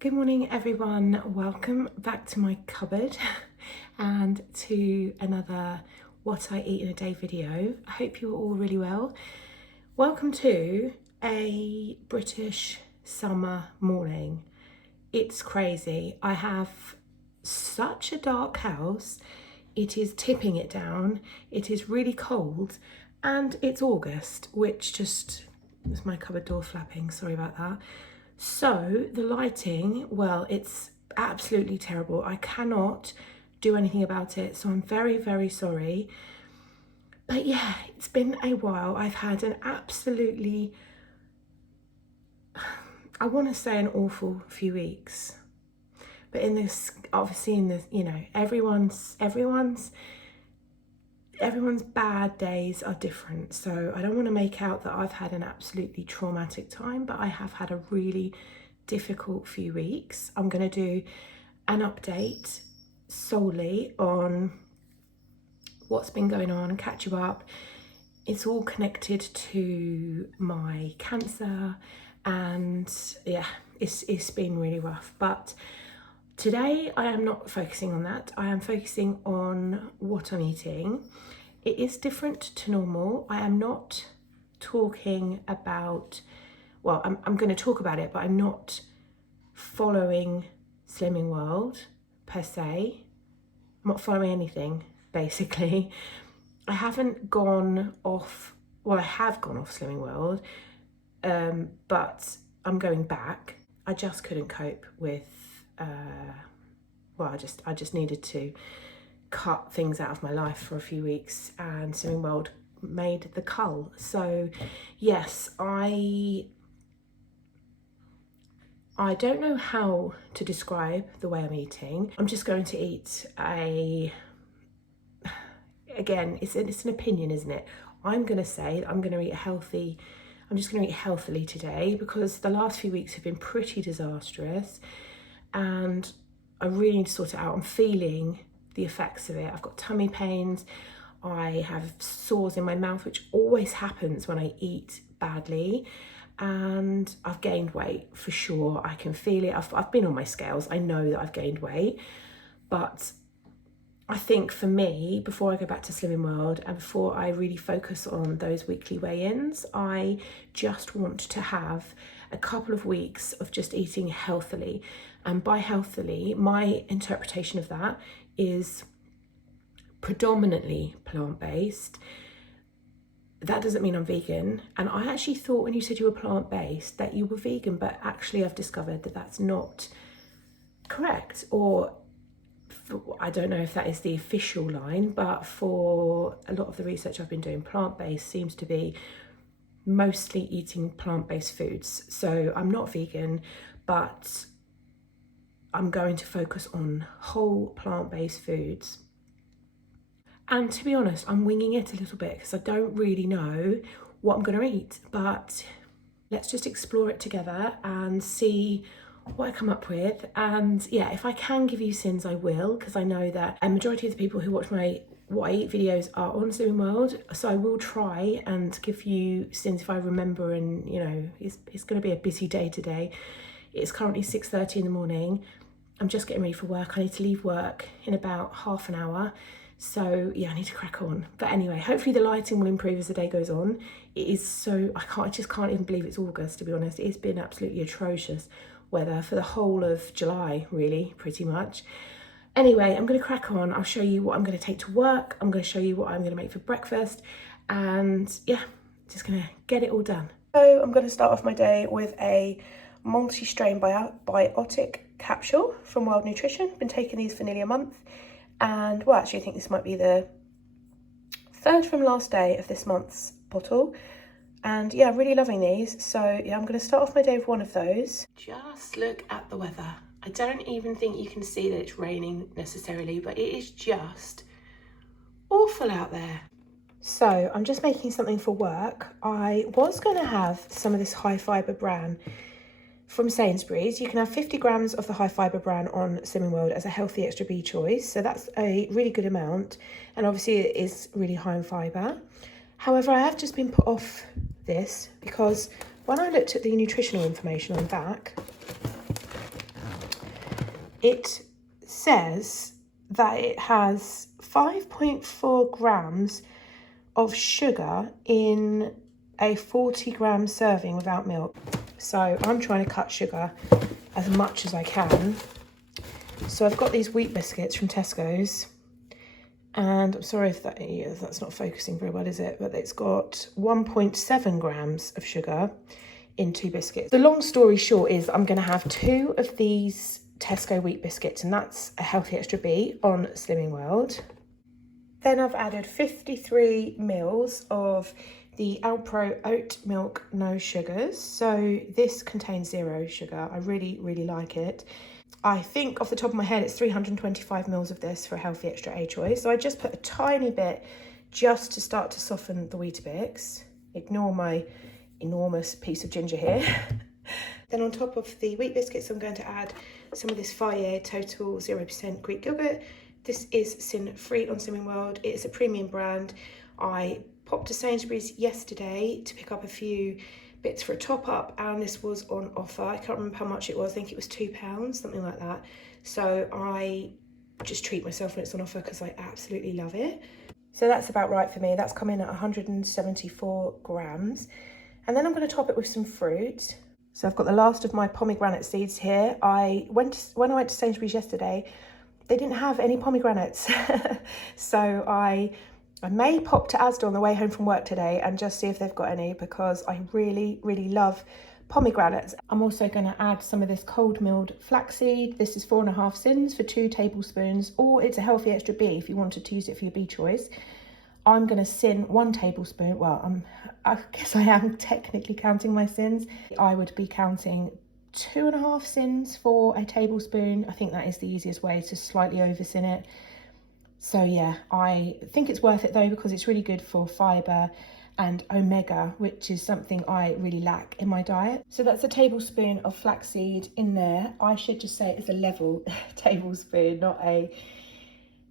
Good morning everyone, welcome back to my cupboard and to another what I eat in a day video. I hope you're all really well. Welcome to a British summer morning. It's crazy. I have such a dark house. It is tipping it down. It is really cold and it's August, which just was my cupboard door flapping, sorry about that. So the lighting, well, it's absolutely terrible. I cannot do anything about it. So I'm very, very sorry. But yeah, it's been a while. I've had an absolutely, I want to say an awful few weeks. But in this, obviously in this, you know, everyone's bad days are different. So I don't want to make out that I've had an absolutely traumatic time, but I have had a really difficult few weeks. I'm going to do an update solely on what's been going on and catch you up. It's all connected to my cancer and yeah, it's been really rough. But today I am not focusing on that. I am focusing on what I'm eating. It is different to normal. I am not talking about, well, I'm going to talk about it, but I'm not following Slimming World per se. I'm not following anything, basically. I haven't gone off, well, I have gone off Slimming World, but I'm going back. I just couldn't cope with, well, I just needed to cut things out of my life for a few weeks, and Slimming World made the cull. So yes, I don't know how to describe the way I'm eating. I'm just going to eat again, it's an opinion, isn't it? I'm going to say that I'm going to eat healthy. I'm just going to eat healthily today because the last few weeks have been pretty disastrous and I really need to sort it out. I'm feeling the effects of it. I've got tummy pains. I have sores in my mouth, which always happens when I eat badly. And I've gained weight for sure. I can feel it. I've been on my scales. I know that I've gained weight. But I think for me, before I go back to Slimming World and before I really focus on those weekly weigh-ins, I just want to have a couple of weeks of just eating healthily. And by healthily, my interpretation of that is predominantly plant-based. That doesn't mean I'm vegan. And I actually thought when you said you were plant-based that you were vegan, but actually I've discovered that that's not correct. Or I don't know if that is the official line, but for a lot of the research I've been doing, plant-based seems to be mostly eating plant-based foods. So I'm not vegan, but I'm going to focus on whole plant-based foods. And to be honest, I'm winging it a little bit because I don't really know what I'm going to eat, but let's just explore it together and see what I come up with. And yeah, if I can give you sins, I will, because I know that a majority of the people who watch my what I eat videos are on Slimming World, so I will try and give you sins if I remember. And you know, it's going to be a busy day today. It's currently 6:30 in the morning. I'm just getting ready for work. I need to leave work in about half an hour. So yeah, I need to crack on. But anyway, hopefully the lighting will improve as the day goes on. It is so, I just can't even believe it's August, to be honest. It's been absolutely atrocious weather for the whole of July, really, pretty much. Anyway, I'm going to crack on. I'll show you what I'm going to take to work. I'm going to show you what I'm going to make for breakfast. And yeah, just going to get it all done. So I'm going to start off my day with a multi-strain biotic capsule from Wild Nutrition. Been taking these for nearly a month. And well, actually I think this might be the third from last day of this month's bottle. And yeah, really loving these. So yeah, I'm going to start off my day with one of those. Just look at the weather. I don't even think you can see that it's raining necessarily, but it is just awful out there. So I'm just making something for work. I was going to have some of this high fibre bran from Sainsbury's. You can have 50 grams of the high fibre bran on Slimming World as a healthy extra B choice. So that's a really good amount. And obviously it is really high in fibre. However, I have just been put off this because when I looked at the nutritional information on the back, it says that it has 5.4 grams of sugar in a 40-gram serving without milk. So I'm trying to cut sugar as much as I can. So I've got these wheat biscuits from Tesco's, and I'm sorry if that's not focusing very well, is it? But it's got 1.7 grams of sugar in 2 biscuits. The long story short is I'm going to have 2 of these Tesco wheat biscuits, and that's a Healthy Extra B on Slimming World. Then I've added 53 mils of the Alpro oat milk no sugars. So this contains 0 sugar. I really, really like it. I think off the top of my head, it's 325 mils of this for a Healthy Extra A choice. So I just put a tiny bit just to start to soften the Weetabix. Ignore my enormous piece of ginger here. Then on top of the wheat biscuits, I'm going to add some of this Fire Total 0% Greek yogurt. This is sin-free on Slimming World. It's a premium brand. I popped to Sainsbury's yesterday to pick up a few bits for a top up, and this was on offer. I can't remember how much it was. I think it was £2, something like that. So I just treat myself when it's on offer because I absolutely love it. So that's about right for me. That's coming at 174 grams. And then I'm going to top it with some fruit. So I've got the last of my pomegranate seeds here. When I went to Sainsbury's yesterday, they didn't have any pomegranates. So I may pop to Asda on the way home from work today and just see if they've got any, because I really, really love pomegranates. I'm also going to add some of this cold milled flaxseed. This is 4.5 sins for 2 tablespoons, or it's a Healthy Extra B if you wanted to use it for your B choice. I'm going to sin 1 tablespoon. Well, I guess I am technically counting my sins. I would be counting 2.5 sins for a tablespoon. I think that is the easiest way to slightly over sin it. So yeah, I think it's worth it though, because it's really good for fibre and omega, which is something I really lack in my diet. So that's a tablespoon of flaxseed in there. I should just say it's a level tablespoon, not a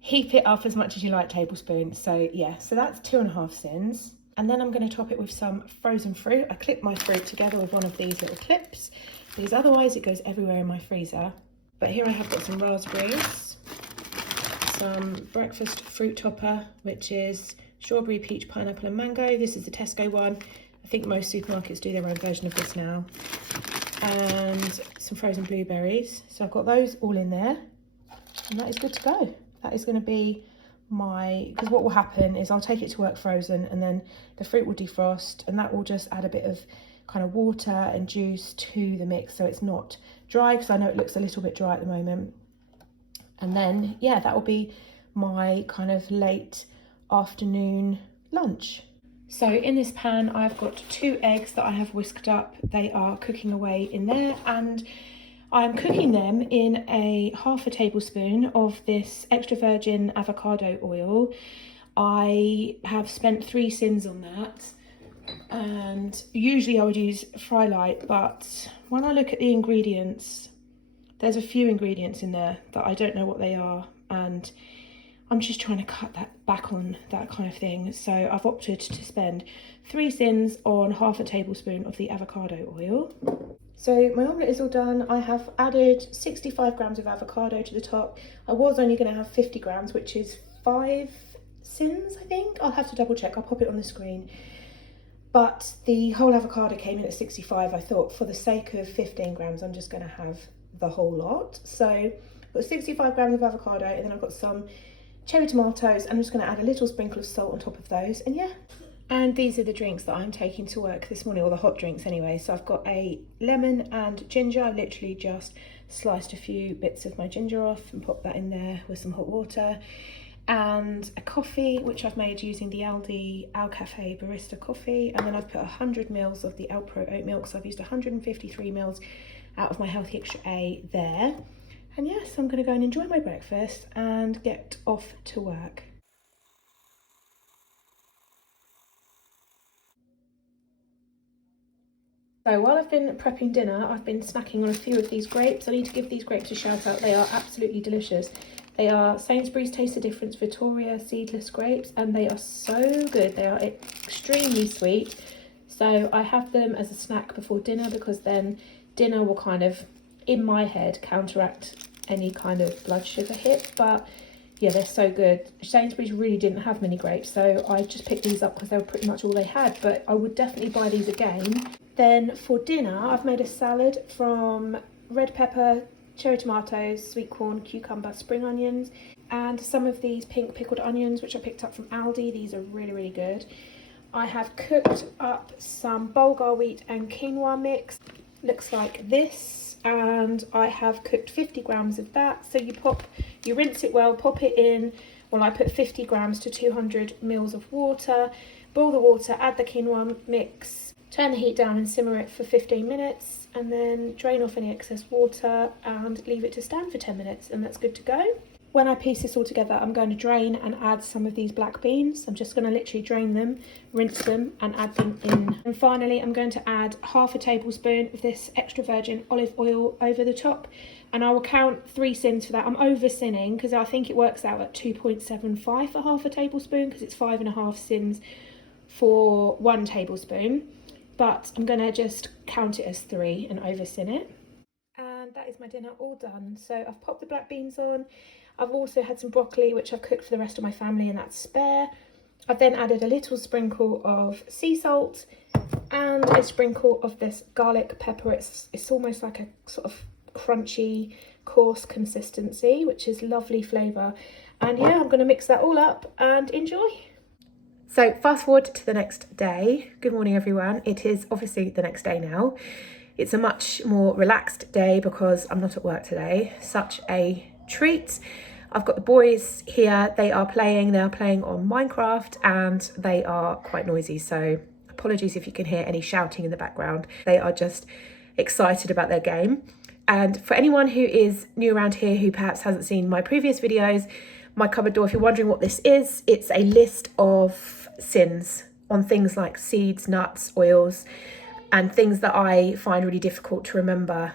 heap it up as much as you like tablespoon. So yeah, so that's 2.5 sins. And then I'm going to top it with some frozen fruit. I clip my fruit together with one of these little clips, because otherwise it goes everywhere in my freezer. But here I have got some raspberries, some breakfast fruit topper, which is strawberry, peach, pineapple and mango. This is the Tesco one. I think most supermarkets do their own version of this now. And some frozen blueberries. So I've got those all in there, and that is good to go. That is going to be because what will happen is I'll take it to work frozen, and then the fruit will defrost, and that will just add a bit of kind of water and juice to the mix, so it's not dry, because I know it looks a little bit dry at the moment. And then yeah, that will be my kind of late afternoon lunch. So in this pan I've got 2 eggs that I have whisked up. They are cooking away in there, and I'm cooking them in a 1/2 tablespoon of this extra virgin avocado oil. I have spent 3 sins on that, and usually I would use Fry Light, but when I look at the ingredients, there's a few ingredients in there that I don't know what they are, and I'm just trying to cut that back on that kind of thing. So I've opted to spend 3 sins on 1/2 tablespoon of the avocado oil. So my omelette is all done. I have added 65 grams of avocado to the top. I was only going to have 50 grams, which is 5 sins, I think. I'll have to double check. I'll pop it on the screen. But the whole avocado came in at 65. I thought for the sake of 15 grams, I'm just going to have the whole lot. So I've got 65 grams of avocado, and then I've got some cherry tomatoes, and I'm just going to add a little sprinkle of salt on top of those, and yeah. And these are the drinks that I'm taking to work this morning, or the hot drinks anyway. So I've got a lemon and ginger. I've literally just sliced a few bits of my ginger off and popped that in there with some hot water. And a coffee, which I've made using the Aldi Al Cafe Barista coffee. And then I've put 100 mils of the Alpro oat milk. So I've used 153 mils out of my Healthy Extra A there. And yes, I'm going to go and enjoy my breakfast and get off to work. So while I've been prepping dinner, I've been snacking on a few of these grapes. I need to give these grapes a shout out. They are absolutely delicious. They are Sainsbury's Taste the Difference Victoria seedless grapes, and they are so good. They are extremely sweet. So I have them as a snack before dinner, because then dinner will kind of, in my head, counteract any kind of blood sugar hit, but yeah, they're so good. Sainsbury's really didn't have many grapes, so I just picked these up because they were pretty much all they had, but I would definitely buy these again. Then for dinner, I've made a salad from red pepper, cherry tomatoes, sweet corn, cucumber, spring onions, and some of these pink pickled onions, which I picked up from Aldi. These are really, really good. I have cooked up some bulgur wheat and quinoa mix. Looks like this, and I have cooked 50 grams of that. So you rinse it well, pop it in. Well, I put 50 grams to 200 mils of water. Boil the water, add the quinoa mix, turn the heat down and simmer it for 15 minutes, and then drain off any excess water and leave it to stand for 10 minutes, and that's good to go. When I piece this all together, I'm going to drain and add some of these black beans. I'm just going to literally drain them, rinse them and add them in. And finally, I'm going to add half a tablespoon of this extra virgin olive oil over the top. And I will count 3 sins for that. I'm over sinning because I think it works out at 2.75 for half a tablespoon, because it's 5.5 sins for 1 tablespoon. But I'm going to just count it as 3 and over sin it. And that is my dinner all done. So I've popped the black beans on. I've also had some broccoli, which I've cooked for the rest of my family, and that's spare. I've then added a little sprinkle of sea salt and a sprinkle of this garlic pepper. It's almost like a sort of crunchy, coarse consistency, which is lovely flavour. And yeah, I'm going to mix that all up and enjoy. So fast forward to the next day. Good morning, everyone. It is obviously the next day now. It's a much more relaxed day because I'm not at work today. Such a treat. I've got the boys here. They are playing on Minecraft, and they are quite noisy, so apologies if you can hear any shouting in the background. They are just excited about their game. And for anyone who is new around here who perhaps hasn't seen my previous videos, my cupboard door, if you're wondering what this is, it's a list of sins on things like seeds, nuts, oils, and things that I find really difficult to remember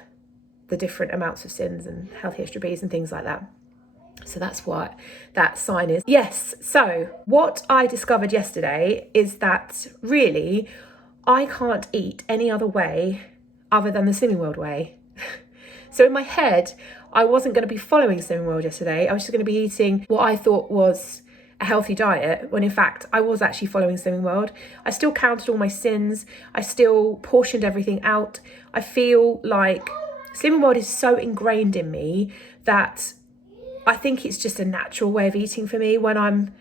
the different amounts of sins and healthy extra Bs and things like that. So that's what that sign is. Yes, so what I discovered yesterday is that really I can't eat any other way other than the Slimming World way. So in my head, I wasn't going to be following Slimming World yesterday. I was just going to be eating what I thought was a healthy diet, when in fact I was actually following Slimming World. I still counted all my sins. I still portioned everything out. I feel like Slimming World is so ingrained in me that I think it's just a natural way of eating for me. When I'm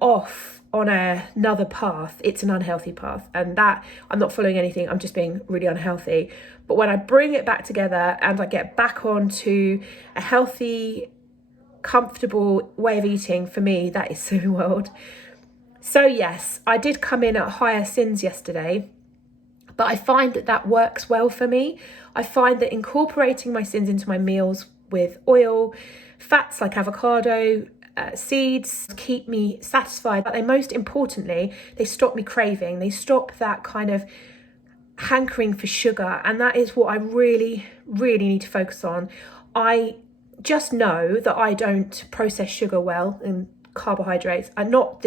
off on another path, it's an unhealthy path, and that I'm not following anything, I'm just being really unhealthy. But when I bring it back together and I get back onto a healthy, comfortable way of eating, for me, that is Slimming World. So yes, I did come in at higher sins yesterday, but I find that works well for me. I find that incorporating my sins into my meals with oil, fats like avocado, seeds, keep me satisfied. But most importantly, they stop me craving. They stop that kind of hankering for sugar. And that is what I really, really need to focus on. I just know that I don't process sugar well in carbohydrates. And not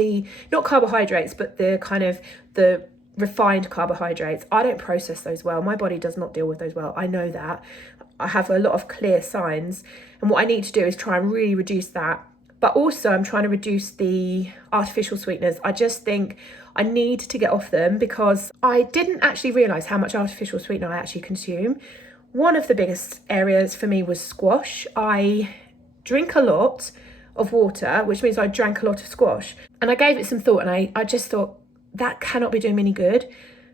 carbohydrates, but the kind of the refined carbohydrates. I don't process those well. My body does not deal with those well. I know that. I have a lot of clear signs, and what I need to do is try and really reduce that. But also I'm trying to reduce the artificial sweeteners. I just think I need to get off them because I didn't actually realise how much artificial sweetener I actually consume. One of the biggest areas for me was squash. I drink a lot of water, which means I drank a lot of squash. And I gave it some thought, and I just thought, that cannot be doing me any good.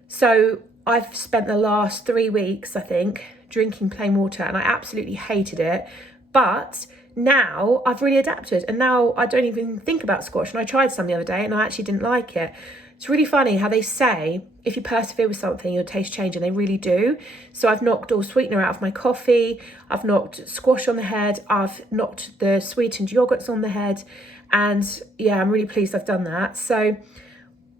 So I've spent the last 3 weeks, I think, drinking plain water, and I absolutely hated it. But now I've really adapted, and now I don't even think about squash. And I tried some the other day and I actually didn't like it. It's really funny how they say if you persevere with something, your taste change, and they really do. So I've knocked all sweetener out of my coffee. I've knocked squash on the head. I've knocked the sweetened yogurts on the head. And yeah, I'm really pleased I've done that. So,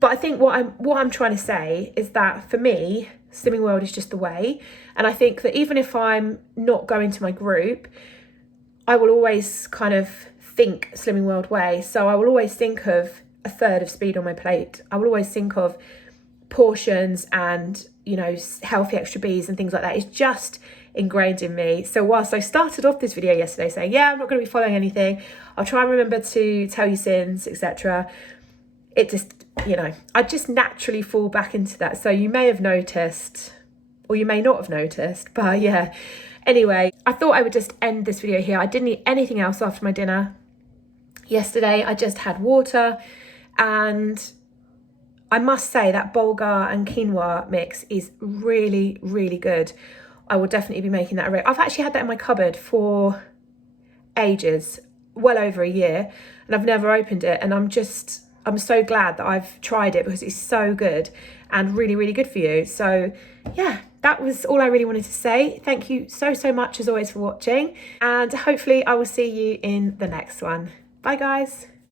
but I think what I'm trying to say is that for me, Slimming World is just the way. And I think that even if I'm not going to my group, I will always kind of think Slimming World way. So I will always think of a third of speed on my plate. I will always think of portions and, you know, healthy extra Bs and things like that. It's just ingrained in me. So whilst I started off this video yesterday saying, yeah, I'm not going to be following anything, I'll try and remember to tell you sins, etc., it just, you know, I just naturally fall back into that. So you may have noticed, or you may not have noticed, but yeah. Anyway, I thought I would just end this video here. I didn't eat anything else after my dinner yesterday. I just had water, and I must say that bulgur and quinoa mix is really, really good. I will definitely be making that. I've actually had that in my cupboard for ages, well over a year, and I've never opened it. And I'm so glad that I've tried it, because it's so good and really, really good for you. So yeah, that was all I really wanted to say. Thank you so much as always for watching, and hopefully I will see you in the next one. Bye guys.